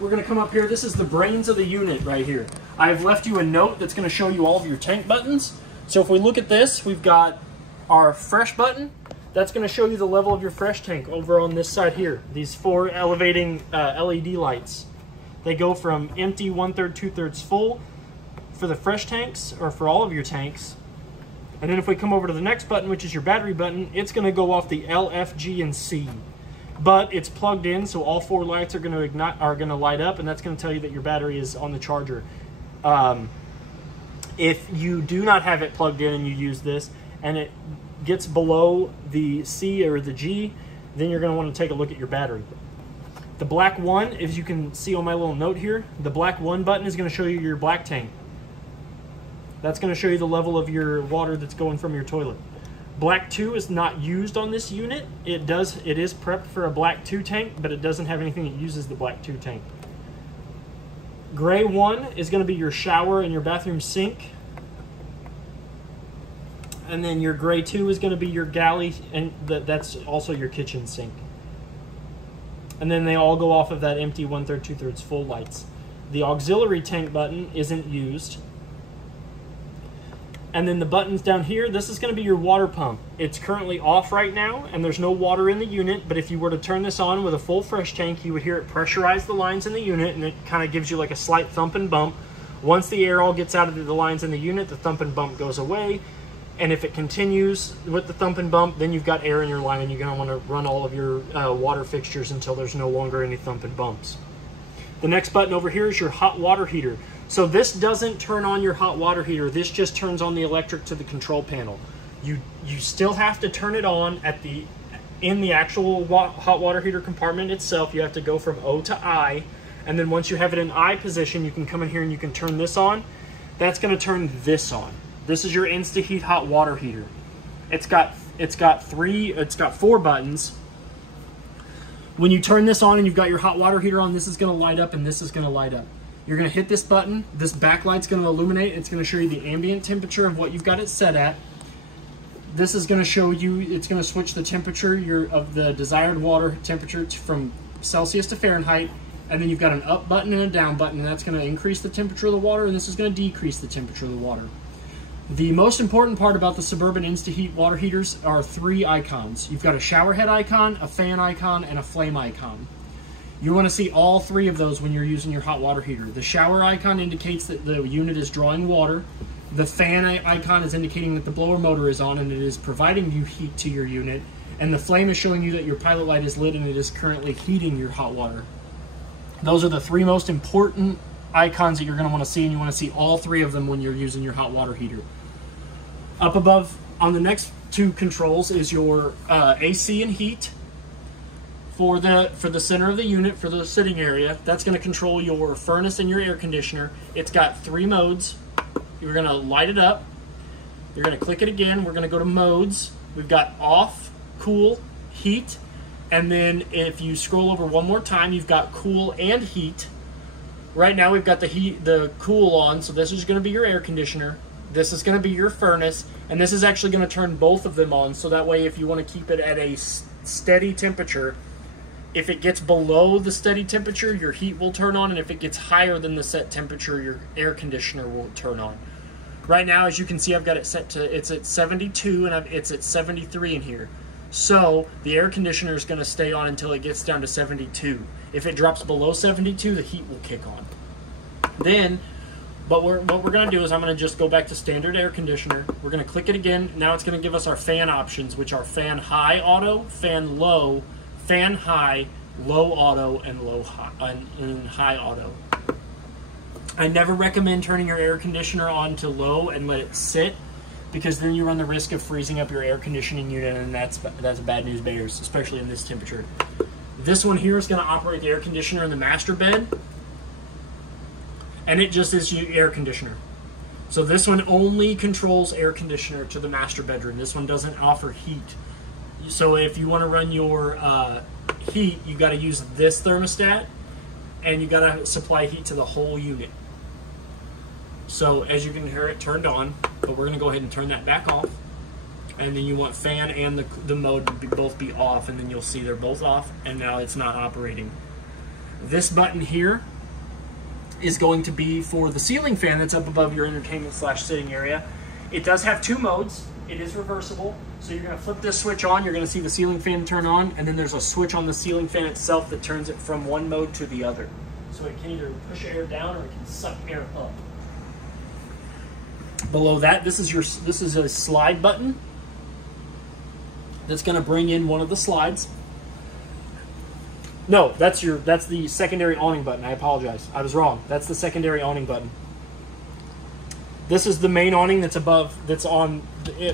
We're going to come up here. This is the brains of the unit right here. I've left you a note that's going to show you all of your tank buttons. So if we look at this, we've got our fresh button. That's going to show you the level of your fresh tank over on this side here. These 4 elevating LED lights. They go from empty, 1/3, 2/3 full for the fresh tanks, or for all of your tanks. And then if we come over to the next button, which is your battery button, it's going to go off the L, F, G, and C. But it's plugged in, so all 4 lights are going to light up, and that's going to tell you that your battery is on the charger. If you do not have it plugged in and you use this, and it gets below the C or the G, then you're going to want to take a look at your battery. The black one, as you can see on my little note here, the black 1 button is going to show you your black tank. That's going to show you the level of your water that's going from your toilet. Black 2 is not used on this unit. It is prepped for a black 2 tank, but it doesn't have anything that uses the black 2 tank. Gray 1 is going to be your shower and your bathroom sink. And then your gray 2 is going to be your galley, and that's also your kitchen sink. And then they all go off of that empty 1/3, 2/3 full lights. The auxiliary tank button isn't used. And then the buttons down here, this is going to be your water pump. It's currently off right now, and there's no water in the unit, but if you were to turn this on with a full fresh tank, you would hear it pressurize the lines in the unit, and it kind of gives you like a slight thump and bump. Once the air all gets out of the lines in the unit, the thump and bump goes away, and if it continues with the thump and bump, then you've got air in your line, and you're going to want to run all of your water fixtures until there's no longer any thump and bumps. The next button over here is your hot water heater. So this doesn't turn on your hot water heater. This just turns on the electric to the control panel. You still have to turn it on in the actual hot water heater compartment itself. You have to go from O to I, and then once you have it in I position, you can come in here and you can turn this on. That's going to turn this on. This is your InstaHeat hot water heater. It's got 4 buttons. When you turn this on and you've got your hot water heater on, this is going to light up and this is going to light up. You're going to hit this button. This backlight's going to illuminate. It's going to show you the ambient temperature of what you've got it set at. This is going to show you, it's going to switch the temperature of the desired water temperature from Celsius to Fahrenheit. And then you've got an up button and a down button, and that's going to increase the temperature of the water, and this is going to decrease the temperature of the water. The most important part about the Suburban InstaHeat water heaters are 3 icons. You've got a shower head icon, a fan icon, and a flame icon. You want to see all 3 of those when you're using your hot water heater. The shower icon indicates that the unit is drawing water. The fan icon is indicating that the blower motor is on and it is providing you heat to your unit. And the flame is showing you that your pilot light is lit and it is currently heating your hot water. Those are the 3 most important icons that you're going to want to see, and you want to see all 3 of them when you're using your hot water heater. Up above on the next 2 controls is your AC and heat. For the center of the unit, for the sitting area, that's going to control your furnace and your air conditioner. It's got 3 modes. You're going to light it up. You're going to click it again. We're going to go to modes. We've got off, cool, heat. And then if you scroll over one more time, you've got cool and heat. Right now we've got the cool on, so this is going to be your air conditioner. This is going to be your furnace, and this is actually going to turn both of them on, so that way if you want to keep it at a steady temperature, if it gets below the steady temperature, your heat will turn on, and if it gets higher than the set temperature, your air conditioner will turn on. Right now, as you can see, I've got it set to, it's at 72, and it's at 73 in here. So the air conditioner is going to stay on until it gets down to 72. If it drops below 72, the heat will kick on. Then, what we're going to do is I'm going to just go back to standard air conditioner. We're going to click it again. Now it's going to give us our fan options, which are fan high auto, fan low, fan high, low auto, and low high, and high auto. I never recommend turning your air conditioner on to low and let it sit, because then you run the risk of freezing up your air conditioning unit, and that's bad news bears, especially in this temperature. This one here is going to operate the air conditioner in the master bed, and it just is your air conditioner. So this one only controls air conditioner to the master bedroom. This one doesn't offer heat. So if you want to run your heat, you got to use this thermostat, and you got to supply heat to the whole unit. So as you can hear, it turned on, but we're going to go ahead and turn that back off. And then you want fan and the mode to both be off, and then you'll see they're both off, and now it's not operating. This button here is going to be for the ceiling fan that's up above your entertainment / sitting area. It does have two modes. It is reversible. So you're going to flip this switch on, you're going to see the ceiling fan turn on, and then there's a switch on the ceiling fan itself that turns it from one mode to the other. So it can either push air down or it can suck air up. Below that, this is a slide button that's going to bring in one of the slides. No, that's the secondary awning button. I apologize. I was wrong. That's the secondary awning button. This is the main awning that's on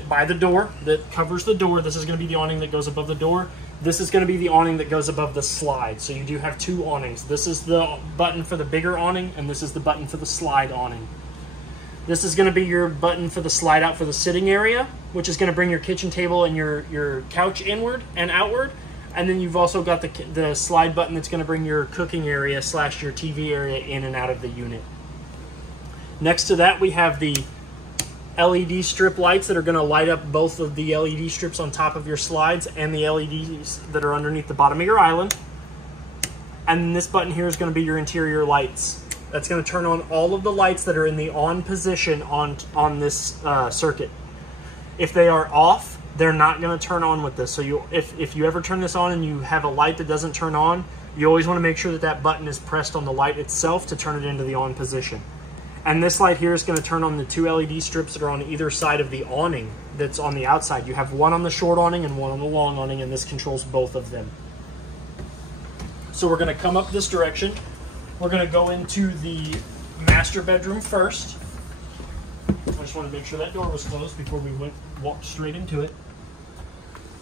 by the door, that covers the door. This is going to be the awning that goes above the door. This is going to be the awning that goes above the slide. So you do have two awnings. This is the button for the bigger awning, and this is the button for the slide awning. This is going to be your button for the slide out for the sitting area, which is going to bring your kitchen table and your couch inward and outward. And then you've also got the slide button that's going to bring your cooking area / your TV area in and out of the unit. Next to that, we have the LED strip lights that are going to light up both of the LED strips on top of your slides and the LEDs that are underneath the bottom of your island. And this button here is going to be your interior lights. That's going to turn on all of the lights that are in the on position on this circuit. If they are off, they're not going to turn on with this. So if you ever turn this on and you have a light that doesn't turn on, you always want to make sure that that button is pressed on the light itself to turn it into the on position. And this light here is going to turn on the two LED strips that are on either side of the awning that's on the outside. You have one on the short awning and one on the long awning, and this controls both of them. So we're going to come up this direction. We're going to go into the master bedroom first. I just want to make sure that door was closed before we walked straight into it.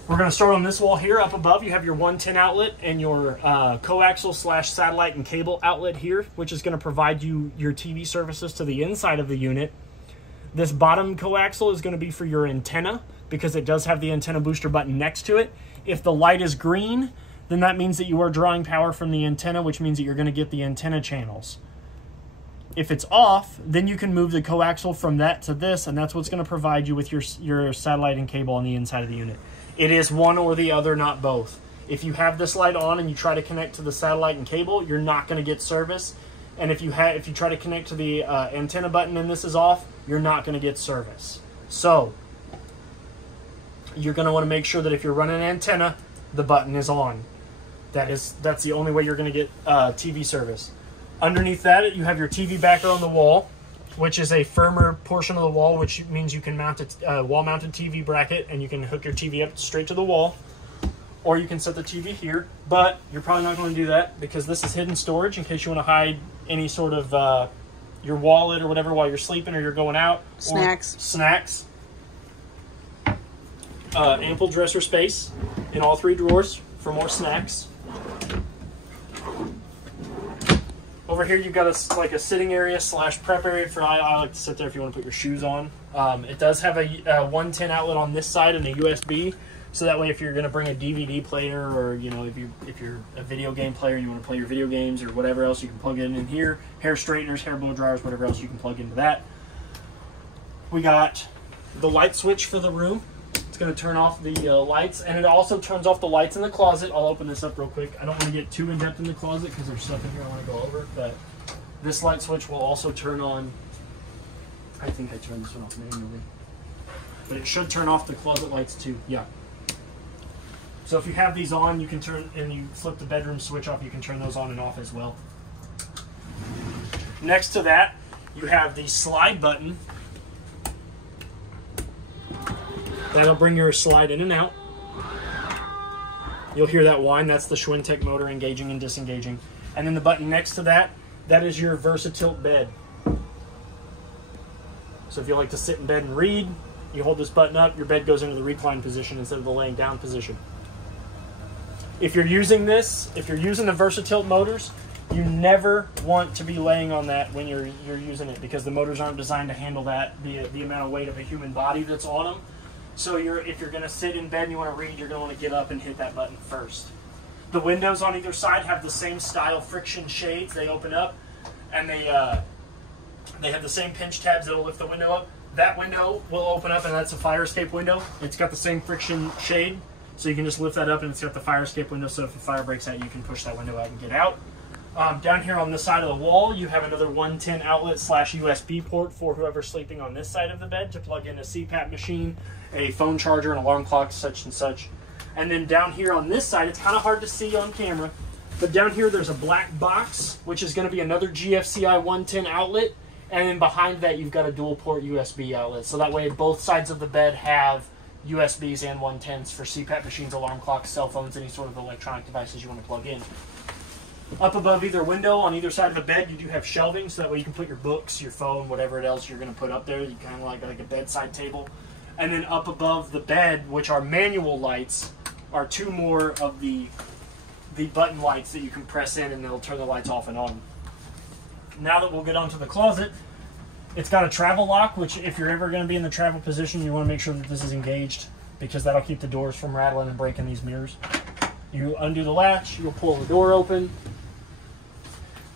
We're going to start on this wall here. Up above, you have your 110 outlet and your coaxial / satellite and cable outlet here, which is going to provide you your TV services to the inside of the unit. This bottom coaxial is going to be for your antenna, because it does have the antenna booster button next to it. If the light is green, then that means that you are drawing power from the antenna, which means that you're going to get the antenna channels. If it's off, then you can move the coaxial from that to this, and that's what's going to provide you with your satellite and cable on the inside of the unit. It is one or the other, not both. If you have this light on and you try to connect to the satellite and cable, you're not going to get service. And if you try to connect to the antenna button and this is off, you're not going to get service. So you're going to want to make sure that if you're running an antenna, the button is on. That's the only way you're going to get TV service. Underneath that, you have your TV backer on the wall, which is a firmer portion of the wall, which means you can mount a wall-mounted TV bracket, and you can hook your TV up straight to the wall, or you can set the TV here. But you're probably not going to do that, because this is hidden storage in case you want to hide any sort of your wallet or whatever while you're sleeping or you're going out. Snacks. Ample dresser space in all three drawers for more snacks. Over here, you've got like a sitting area / prep area for I like to sit there if you want to put your shoes on. It does have a 110 outlet on this side and a USB, so that way if you're going to bring a DVD player, or you know, if you're a video game player, you want to play your video games or whatever else, you can plug it in here. Hair straighteners, hair blow dryers, whatever else you can plug into that. We got the light switch for the room. It's going to turn off the lights, and it also turns off the lights in the closet. I'll open this up real quick. I don't want to get too in depth in the closet because there's stuff in here I want to go over, but this light switch will also turn on. I think I turned this one off manually, but it should turn off the closet lights too. Yeah. So if you have these on, you can turn, and you flip the bedroom switch off, you can turn those on and off as well. Next to that, you have the slide button. That'll bring your slide in and out. You'll hear that whine. That's the Schwintek motor engaging and disengaging. And then the button next to that, that is your VersaTilt bed. So if you like to sit in bed and read, you hold this button up, your bed goes into the recline position instead of the laying down position. If you're using this, if you're using the VersaTilt motors, you never want to be laying on that when you're using it, because the motors aren't designed to handle that, the amount of weight of a human body that's on them. So if you're going to sit in bed and you want to read, you're going to want to get up and hit that button first. The windows on either side have the same style friction shades. They open up, and they have the same pinch tabs that'll lift the window up. That window will open up, and that's a fire escape window. It's got the same friction shade, so you can just lift that up, and it's got the fire escape window, so if a fire breaks out, you can push that window out and get out. Down here on the side of the wall, you have another 110 outlet / USB port for whoever's sleeping on this side of the bed to plug in a CPAP machine, a phone charger, an alarm clock, such and such. And then down here on this side, it's kind of hard to see on camera, but down here there's a black box, which is going to be another GFCI 110 outlet, and then behind that you've got a dual port USB outlet. So that way both sides of the bed have USBs and 110s for CPAP machines, alarm clocks, cell phones, any sort of electronic devices you want to plug in. Up above either window, on either side of the bed, you do have shelving, so that way you can put your books, your phone, whatever else you're going to put up there. You kind of like a bedside table. And then up above the bed, which are manual lights, are two more of the button lights that you can press in, and they'll turn the lights off and on. Now that we'll get onto the closet, it's got a travel lock, which if you're ever going to be in the travel position, you want to make sure that this is engaged, because that'll keep the doors from rattling and breaking these mirrors. You undo the latch, you'll pull the door open.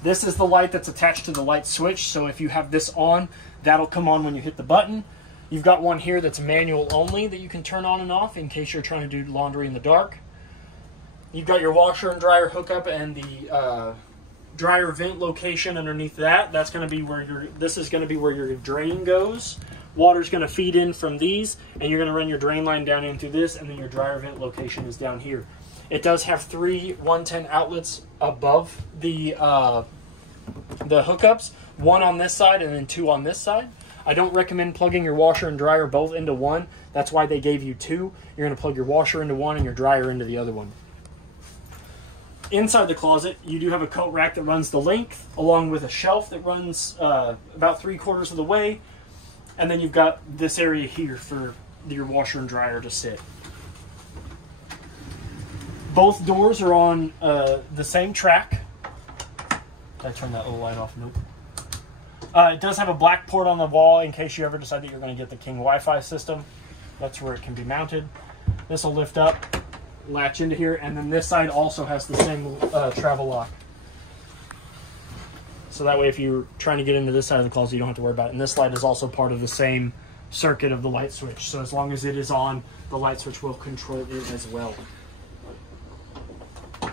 This is the light that's attached to the light switch, so if you have this on, that'll come on when you hit the button. You've got one here that's manual only that you can turn on and off in case you're trying to do laundry in the dark. You've got your washer and dryer hookup and the dryer vent location underneath that. That's going to be where this is going to be where your drain goes. Water's going to feed in from these, and you're going to run your drain line down into this, and then your dryer vent location is down here. It does have 3 110 outlets above the hookups, 1 on this side and then 2 on this side. I don't recommend plugging your washer and dryer both into one. That's why they gave you 2. You're going to plug your washer into one and your dryer into the other one. Inside the closet, you do have a coat rack that runs the length, along with a shelf that runs about 3/4 of the way. And then you've got this area here for your washer and dryer to sit. Both doors are on the same track. Did I turn that little light off? Nope. It does have a black port on the wall in case you ever decide that you're going to get the King Wi-Fi system. That's where it can be mounted. This will lift up, latch into here, and then this side also has the same travel lock. So that way if you're trying to get into this side of the closet, you don't have to worry about it. And this light is also part of the same circuit of the light switch. So as long as it is on, the light switch will control it as well.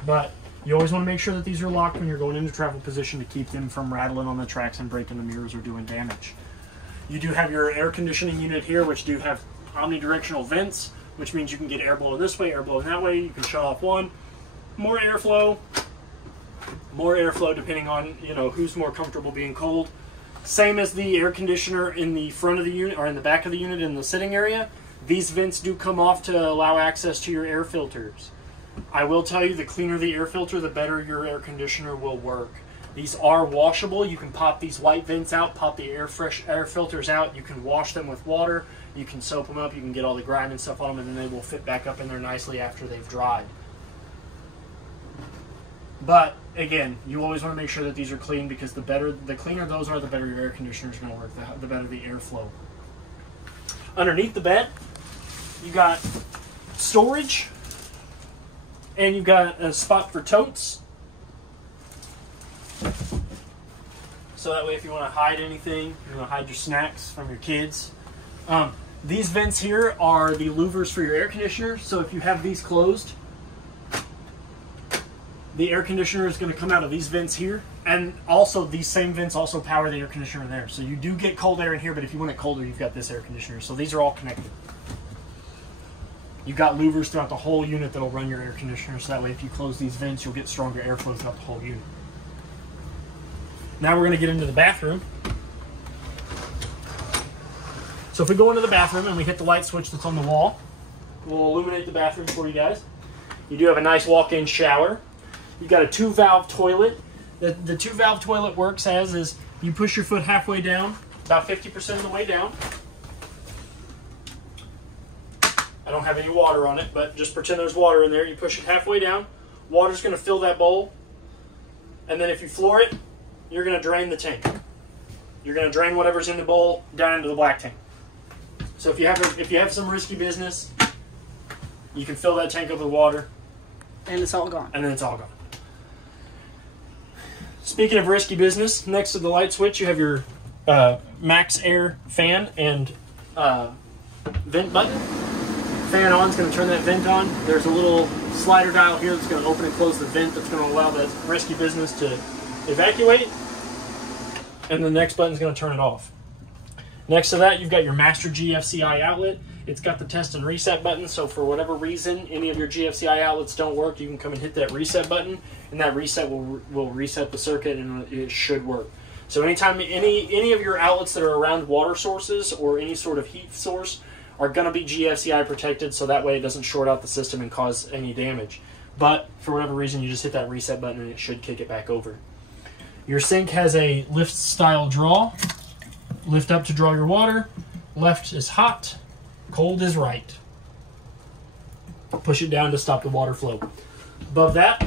But you always want to make sure that these are locked when you're going into travel position to keep them from rattling on the tracks and breaking the mirrors or doing damage. You do have your air conditioning unit here, which do have omnidirectional vents, which means you can get air blowing this way, air blowing that way. You can shut off one. More airflow depending on, you know, who's more comfortable being cold. Same as the air conditioner in the front of the unit or in the back of the unit in the sitting area. These vents do come off to allow access to your air filters. I will tell you, the cleaner the air filter, the better your air conditioner will work. These are washable. You can pop these white vents out, pop the fresh air filters out. You can wash them with water. You can soap them up. You can get all the grime and stuff on them, and then they will fit back up in there nicely after they've dried. But again, you always want to make sure that these are clean, because the cleaner those are, the better your air conditioner is going to work, the better the airflow. Underneath the bed, you got storage, and you've got a spot for totes. So that way, if you want to hide anything, you want to hide your snacks from your kids. These vents here are the louvers for your air conditioner. So if you have these closed, the air conditioner is going to come out of these vents here. And also, these same vents also power the air conditioner there. So you do get cold air in here, but if you want it colder, you've got this air conditioner. So these are all connected. You've got louvers throughout the whole unit that'll run your air conditioner. So that way, if you close these vents, you'll get stronger airflow throughout the whole unit. Now we're going to get into the bathroom. So if we go into the bathroom and we hit the light switch that's on the wall, we'll illuminate the bathroom for you guys. You do have a nice walk-in shower. You've got a 2-valve toilet. The 2-valve toilet works as is you push your foot halfway down, about 50% of the way down. I don't have any water on it, but just pretend there's water in there. You push it halfway down. Water's going to fill that bowl. And then if you floor it, you're going to drain the tank. You're going to drain whatever's in the bowl down into the black tank. So if you have some risky business, you can fill that tank up with water. And it's all gone. And then it's all gone. Speaking of risky business, next to the light switch, you have your max air fan and vent button. Fan on is going to turn that vent on. There's a little slider dial here that's going to open and close the vent that's going to allow that risky business to evacuate. And the next button is going to turn it off. Next to that, you've got your master GFCI outlet. It's got the test and reset button, so for whatever reason, any of your GFCI outlets don't work, you can come and hit that reset button, and that reset will reset the circuit, and it should work. So anytime any of your outlets that are around water sources or any sort of heat source are going to be GFCI protected, so that way it doesn't short out the system and cause any damage. But for whatever reason, you just hit that reset button, and it should kick it back over. Your sink has a lift-style draw. Lift up to draw your water. Left is hot. Cold is right. Push it down to stop the water flow. Above that,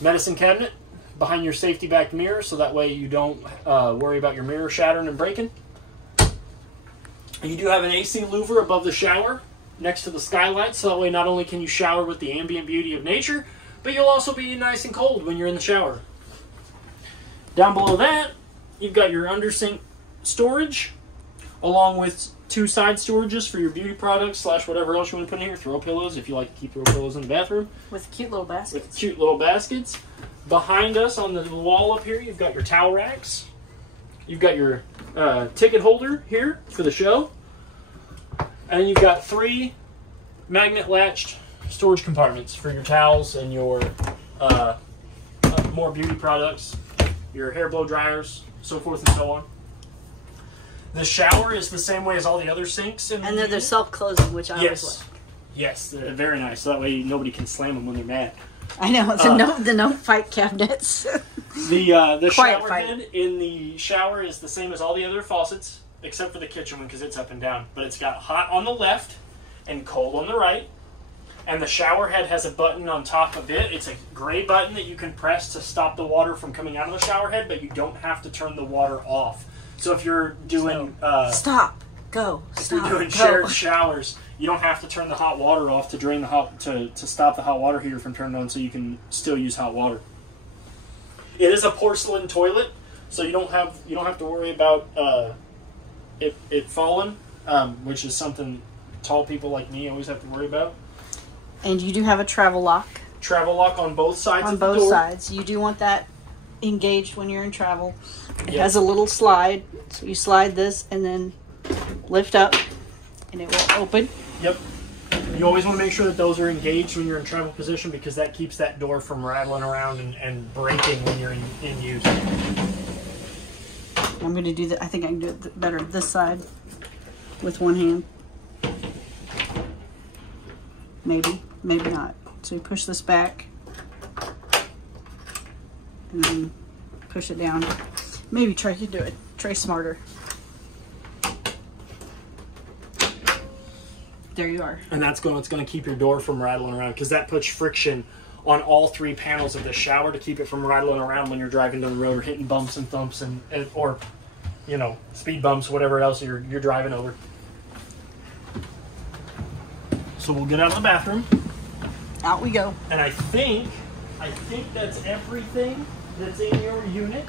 medicine cabinet behind your safety back mirror, so that way you don't worry about your mirror shattering and breaking. You do have an AC louver above the shower next to the skylight, so that way not only can you shower with the ambient beauty of nature, but you'll also be nice and cold when you're in the shower. Down below that, you've got your under sink storage, along with 2 side storages for your beauty products / whatever else you want to put in here. Throw pillows if you like to keep throw pillows in the bathroom. With cute little baskets. With cute little baskets. Behind us on the wall up here, you've got your towel racks. You've got your ticket holder here for the show. And you've got 3 magnet latched storage compartments for your towels and your more beauty products, your hair blow dryers, so forth and so on. The shower is the same way as all the other sinks. And they're self-closing, which I always like. Yes, they're very nice. So that way nobody can slam them when they're mad. I know, it's the no-fight cabinets. The shower head in the shower is the same as all the other faucets, except for the kitchen one because it's up and down. But it's got hot on the left and cold on the right. And the shower head has a button on top of it. It's a gray button that you can press to stop the water from coming out of the shower head, but you don't have to turn the water off. So if you're doing shared showers, you don't have to turn the hot water off to drain to stop the hot water heater from turning on, so you can still use hot water. It is a porcelain toilet, so you don't have to worry about it falling, which is something tall people like me always have to worry about. And you do have a travel lock. Travel lock on both sides of the door. On both sides. You do want that engaged when you're in travel. It has a little slide, so you slide this and then lift up and it will open. Yep. You always want to make sure that those are engaged when you're in travel position, because that keeps that door from rattling around and breaking when you're in use. I'm going to do that. I think I can do it better this side with one hand. Maybe, maybe not. So you push this back and then push it down. Maybe try to do it. Try smarter. There you are. And it's going to keep your door from rattling around, because that puts friction on all 3 panels of the shower to keep it from rattling around when you're driving down the road or hitting bumps and thumps and or, you know, speed bumps, whatever else you're driving over. So we'll get out of the bathroom. Out we go. And I think that's everything that's in your unit.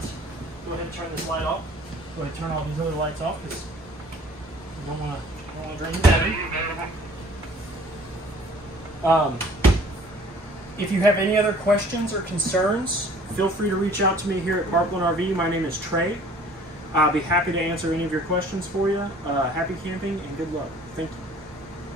Go ahead and turn this light off. Go ahead and turn all these other lights off because you don't want to drain the battery. If you have any other questions or concerns, feel free to reach out to me here at Parkland RV. My name is Trey. I'll be happy to answer any of your questions for you. Happy camping and good luck. Thank you.